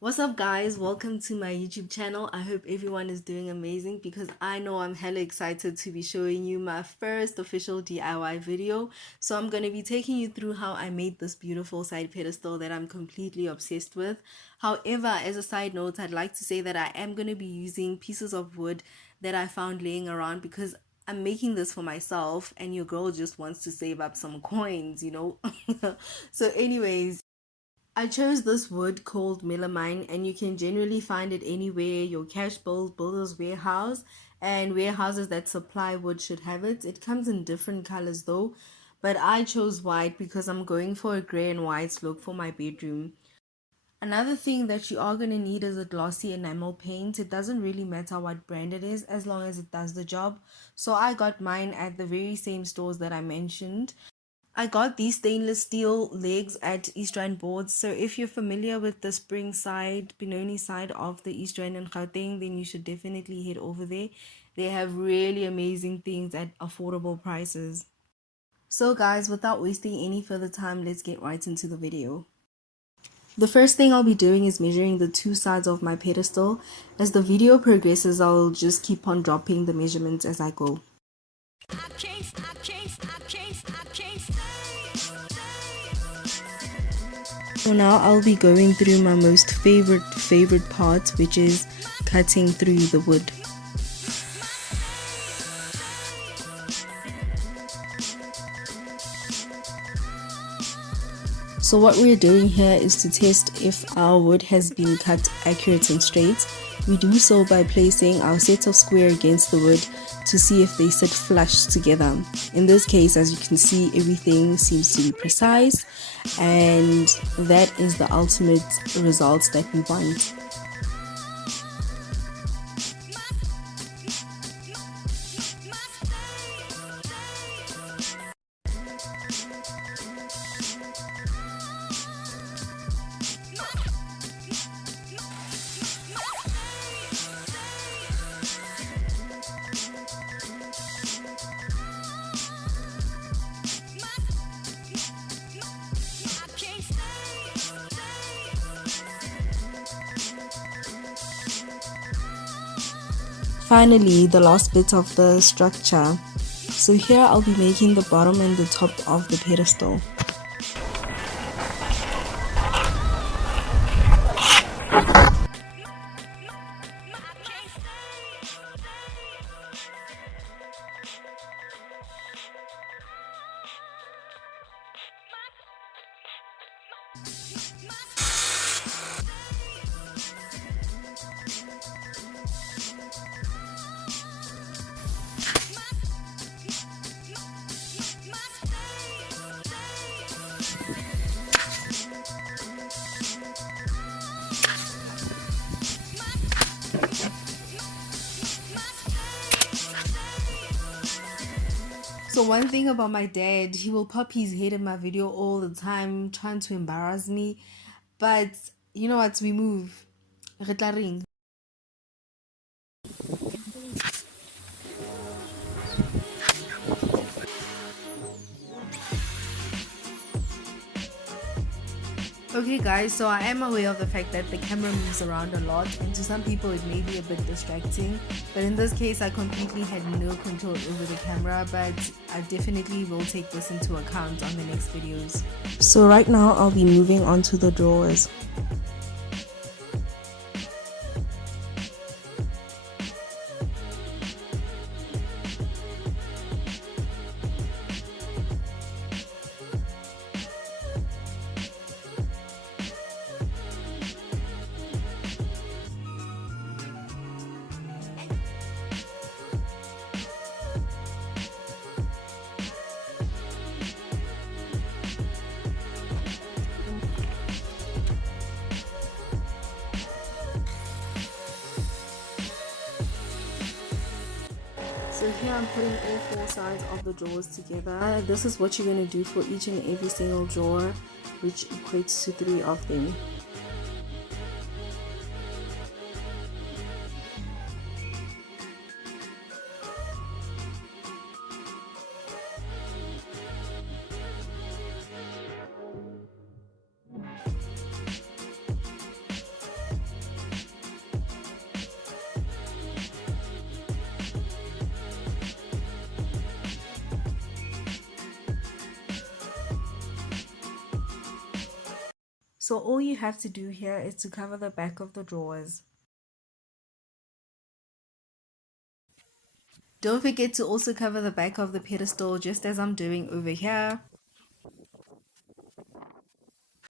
What's up guys, welcome to my YouTube channel. I hope everyone is doing amazing because I know I'm hella excited to be showing you my first official DIY video. So I'm going to be taking you through how I made this beautiful side pedestal that I'm completely obsessed with. However, as a side note, I'd like to say that I am going to be using pieces of wood that I found laying around because I'm making this for myself and your girl just wants to save up some coins, you know. So anyways, I chose this wood called melamine, and you can generally find it anywhere. Your cash builder's warehouse, and warehouses that supply wood should have it. It comes in different colors though, but I chose white because I'm going for a gray and white look for my bedroom. Another thing that you are going to need is a glossy enamel paint. It doesn't really matter what brand it is as long as it does the job. So I got mine at the very same stores that I mentioned. I got these stainless steel legs at East Rand Boards. So if you're familiar with the spring side, Benoni side of the East Rand and Gauteng, then you should definitely head over there. They have really amazing things at affordable prices. So guys, without wasting any further time, let's get right into the video. The first thing I'll be doing is measuring the two sides of my pedestal. As the video progresses, I'll just keep on dropping the measurements as I go. So now I'll be going through my most favorite part, which is cutting through the wood. So what we're doing here is to test if our wood has been cut accurate and straight. We do so by placing our set of square against the wood to see if they sit flush together. In this case, as you can see, everything seems to be precise, and that is the ultimate result that we want. Finally, the last bit of the structure. So here I'll be making the bottom and the top of the pedestal. So one thing about my dad, he will pop his head in my video all the time, trying to embarrass me. But you know what? We move. Re tla reng. Okay guys, so I am aware of the fact that the camera moves around a lot, and to some people it may be a bit distracting, but in this case I completely had no control over the camera, but I definitely will take this into account on the next videos. So right now I'll be moving on to the drawers. So here I'm putting all four sides of the drawers together. This is what you're going to do for each and every single drawer, which equates to 3 of them. So all you have to do here is to cover the back of the drawers. Don't forget to also cover the back of the pedestal just as I'm doing over here.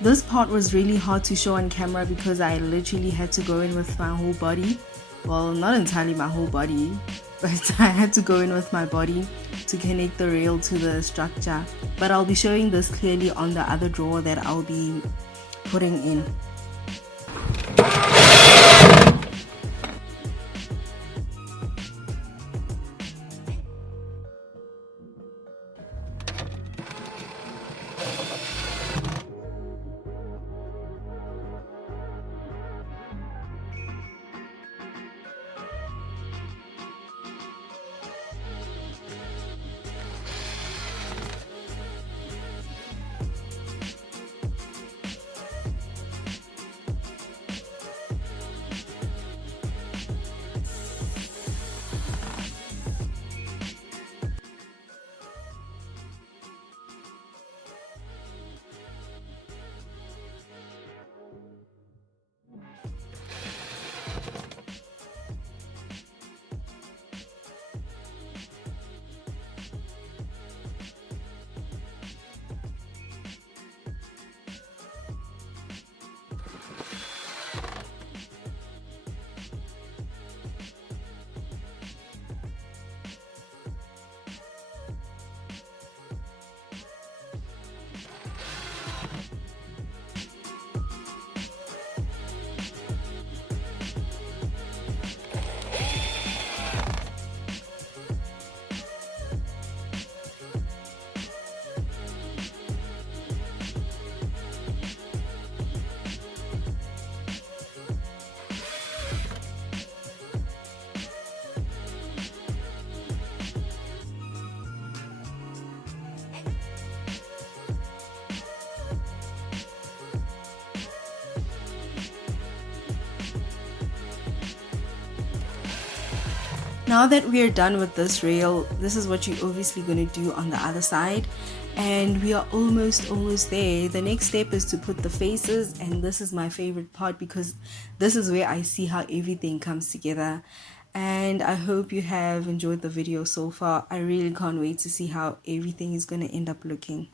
This part was really hard to show on camera because I literally had to go in with my whole body. Well, not entirely my whole body, but I had to go in with my body to connect the rail to the structure. But I'll be showing this clearly on the other drawer that I'll be putting in. Now that we are done with this rail, this is what you're obviously going to do on the other side. And we are almost there. The next step is to put the faces, and this is my favorite part because this is where I see how everything comes together. And I hope you have enjoyed the video so far. I really can't wait to see how everything is going to end up looking.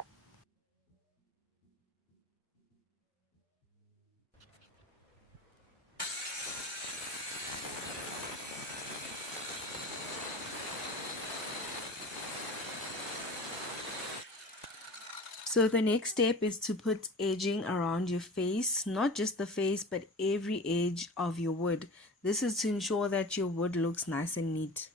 So the next step is to put edging around your face, not just the face, but every edge of your wood. This is to ensure that your wood looks nice and neat.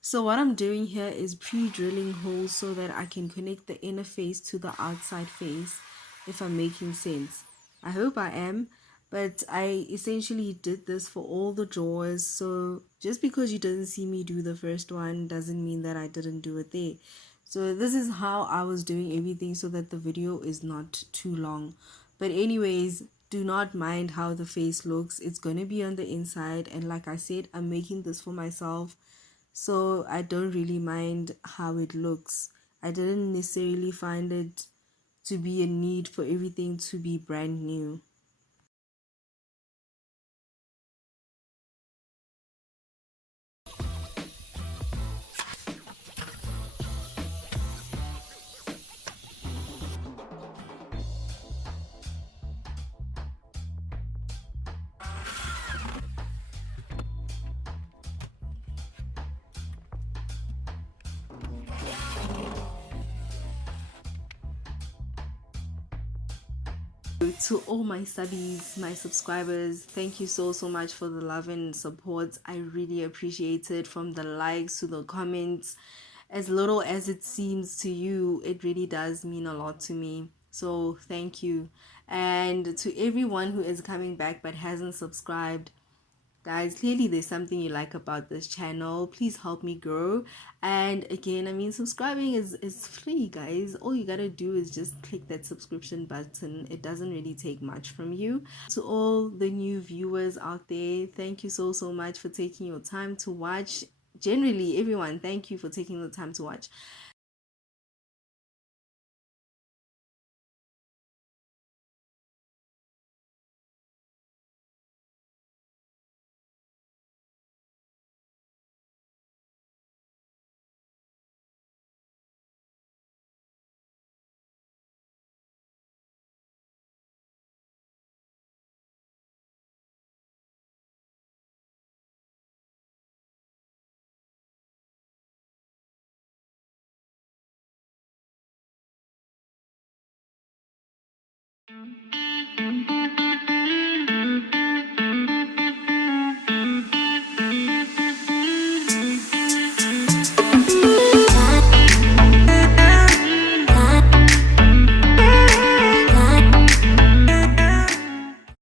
So what I'm doing here is pre-drilling holes so that I can connect the inner face to the outside face, if I'm making sense. I hope I am, but I essentially did this for all the drawers, so just because you didn't see me do the first one doesn't mean that I didn't do it there. So this is how I was doing everything so that the video is not too long. But anyways, do not mind how the face looks. It's going to be on the inside, and like I said, I'm making this for myself, so I don't really mind how it looks. I didn't necessarily find it to be a need for everything to be brand new. So to all my subbies, my subscribers, thank you so much for the love and support. I really appreciate it, from the likes to the comments. As little as it seems to you, it really does mean a lot to me. So thank you. And to everyone who is coming back but hasn't subscribed, guys, clearly there's something you like about this channel. Please help me grow. And again, I mean, subscribing is free, guys. All you gotta do is just click that subscription button. It doesn't really take much from you. To all the new viewers out there, thank you so much for taking your time to watch. Generally, everyone, thank you for taking the time to watch.